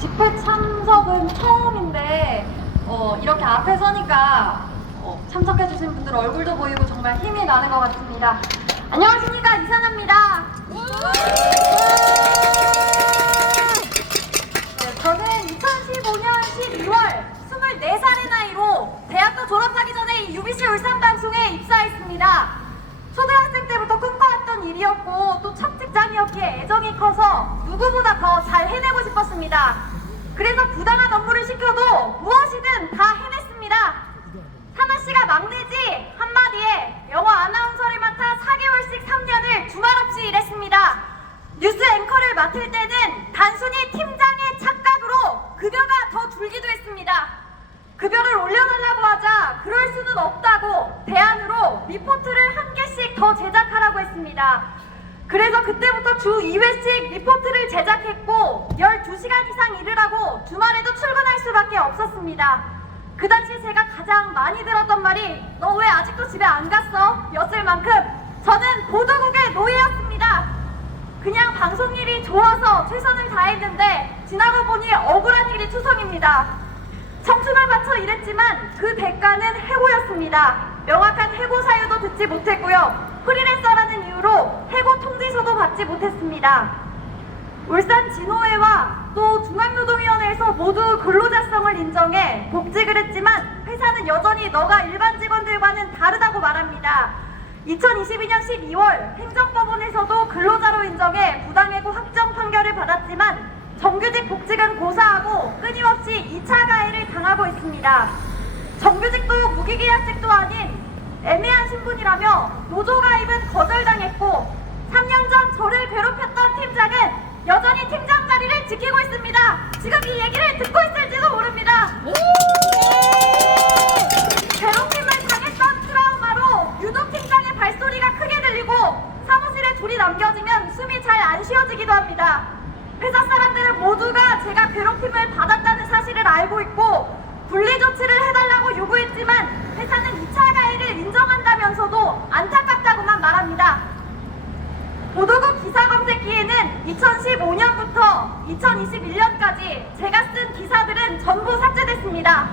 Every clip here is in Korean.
집회 참석은 처음인데 이렇게 앞에 서니까 참석해주신 분들 얼굴도 보이고 정말 힘이 나는 것 같습니다. 안녕하십니까, 이산아입니다. 네, 저는 2015년 12월 24살의 나이로 대학교 졸업하기 전에 이 UBC 울산 방송에 입사했습니다. 초등학생 때부터 꿈꿔왔던 일이었고 또 첫 직장이었기에 애정이 커서 누구보다 더 잘 해내고 싶었습니다. 그래서 부당한 업무를 시켜도 무엇이든 다 해냈습니다. 산아씨가 막내지 한마디에 영어 아나운서를 맡아 4개월씩 3년을 주말 없이 일했습니다. 뉴스 앵커를 맡을 때는 단순히 팀장의 착각으로 급여가 더 줄기도 했습니다. 급여를 올려달라고 하자 그럴 수는 없다고 대안으로 리포트를 한 개씩 더 제작하라고 했습니다. 그래서 그때부터 주 2회씩 리포트를 제작했고 12시간 이상 일을 하고 주말에도 출근할 수밖에 없었습니다. 그 당시 제가 가장 많이 들었던 말이 "너 왜 아직도 집에 안 갔어?" 였을 만큼 저는 보도국의 노예였습니다. 그냥 방송 일이 좋아서 최선을 다했는데 지나고 보니 억울한 일이 투성입니다. 청춘을 바쳐 일했지만 그 대가는 해고였습니다. 명확한 해고 사유도 듣지 못했고요. 프리랜서라는 이유로 해고 통지서도 받지 못했습니다. 울산 진호회와 또 중앙노동위원회에서 모두 근로자성을 인정해 복직을 했지만 회사는 여전히 너가 일반 직원들과는 다르다고 말합니다. 2022년 12월 행정법원에서도 근로자로 인정해 부당해고 확정 판결을 받았지만 정규직 복직은 고사하고 끊임없이 2차 가해를 당하고 있습니다. 정규직도 무기계약직도 아닌 애매한 신분이라며 노조 가입은 거절당했고 3년 전 저를 괴롭혔던 팀장은 여전히 팀장 자리를 지키고 있습니다. 지금 이 얘기를 듣고 있을지도 모릅니다. 괴롭힘을 당했던 트라우마로 유독 팀장의 발소리가 크게 들리고 사무실에 둘이 남겨지면 숨이 잘 안 쉬어지기도 합니다. 회사 사람들은 모두가 제가 괴롭힘을 받았다는 사실을 알고 있고 분리 조치를 해달라고 요구했지만 회사는 2차 가해를 인정한다면서도 안타깝다고만 말합니다. 보도국 기사 검색기에는 2015년부터 2021년까지 제가 쓴 기사들은 전부 삭제됐습니다.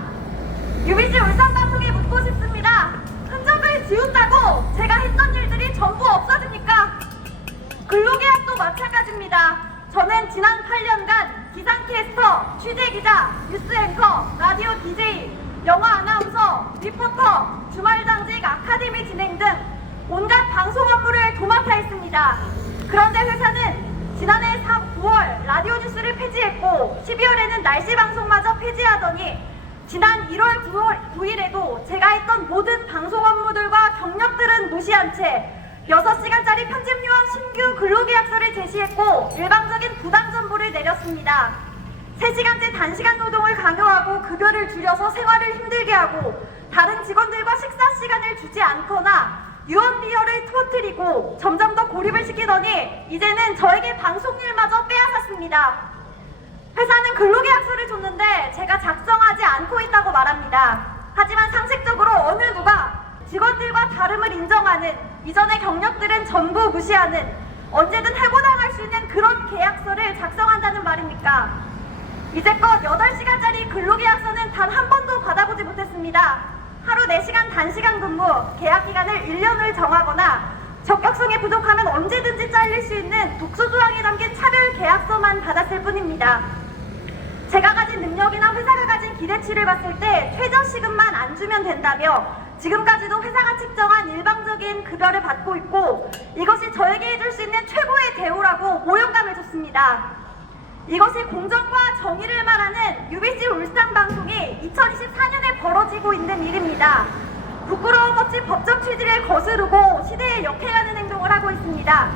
UBC 울산 방송에 묻고 싶습니다. 흔적을 지운다고 제가 했던 일들이 전부 없어집니까? 근로계약도 마찬가지입니다. 저는 지난 8년간 기상캐스터, 취재기자, 뉴스 앵커, 라디오 DJ, 영어 아나운서, 리포터, 주말당직, 아카데미 진행 등 온갖 방송 업무를 도맡아 했습니다. 그런데 회사는 지난해 9월 라디오 뉴스를 폐지했고 12월에는 날씨 방송마저 폐지하더니 지난 1월 9일에도 제가 했던 모든 방송 업무들과 경력들은 무시한 채 6시간짜리 편집요원 신규 근로계약서를 제시했고 일방적인 부당 전보를 내렸습니다. 3시간째 단시간 노동을 강요하고 급여를 줄여서 생활을 힘들게 하고 다른 직원들과 식사 시간을 주지 않거나 유언비어를 터뜨리고 점점 더 고립을 시키더니 이제는 저에게 방송일마저 빼앗았습니다. 회사는 근로계약서를 줬는데 제가 작성하지 않고 있다고 말합니다. 하지만 상식적으로 어느 누가 직원들과 다름을 인정하는 이전의 경력들은 전부 무시하는 언제든 해고당할 수 있는 그런 계약서를 작성한다는 말입니까? 이제껏 8시간짜리 근로계약서는 단 한 번도 받아보지 못했습니다. 하루 4시간 단시간 근무, 계약기간을 1년을 정하거나 적격성이 부족하면 언제든지 잘릴 수 있는 독소조항이 담긴 차별 계약서만 받았을 뿐입니다. 제가 가진 능력이나 회사가 가진 기대치를 봤을 때 최저시급만 안 주면 된다며 지금까지도 회사가 측정한 일방적인 급여를 받고 있고 이것이 저에게 해줄 수 있는 최고의 대우라고 모욕감을 줬습니다. 이것이 공정과 정의를 말하는 UBC 울산 방송이 2024년에 벌어지고 있는 일입니다. 부끄러움 없이 법적 취지를 거스르고 시대에 역행하는 행동을 하고 있습니다.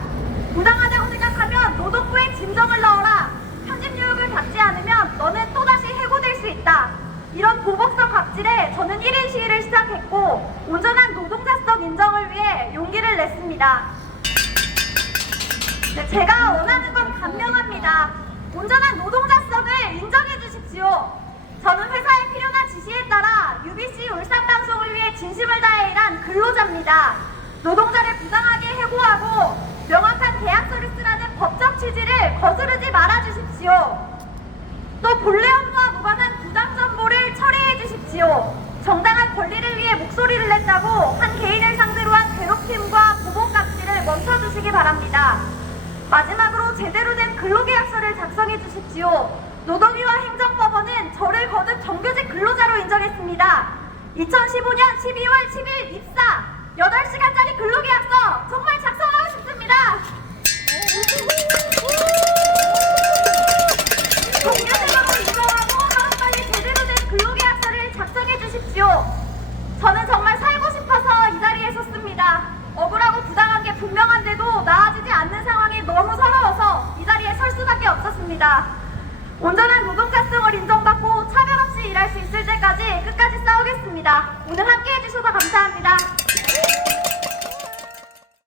부당하다고 생각하면 노동부에 진정을 넣어라. 편집 교육을 받지 않으면 너는 또다시 해고될 수 있다. 이런 보복성 갑질에 저는 1인 시위를 시작했고 온전한 노동자성 인정을 위해 용기를 냈습니다. 네, 제가 원하는 건 간명합니다. 온전한 노동자성을 인정해 주십시오. 저는 회사의 필요나 지시에 따라 UBC 울산 방송을 위해 진심을 다해 일한 근로자입니다. 노동자를 부당하게 해고하고 명확한 계약서를 쓰라는 법적 취지를 거스르지 말아 주십시오. 또 제대로 된 근로계약서를 작성해 주십시오. 노동위와 행정법원은 저를 거듭 정규직 근로자로 인정했습니다. 2015년 12월 10일 입사 8시간짜리 근로계약서 정말 작성하고 싶습니다. 정규직으로 인정하고 하루빨리 제대로 된 근로계약서를 작성해 주십시오. 저는 정말 살고 싶어서 이 자리에 섰습니다. 억울하고 부당한 게 분명한데도 나아지지 않는 상황이 너무 서러워서 이 자리에 설 수밖에 없었습니다. 온전한 노동자성을 인정받고 차별 없이 일할 수 있을 때까지 끝까지 싸우겠습니다. 오늘 함께 해주셔서 감사합니다.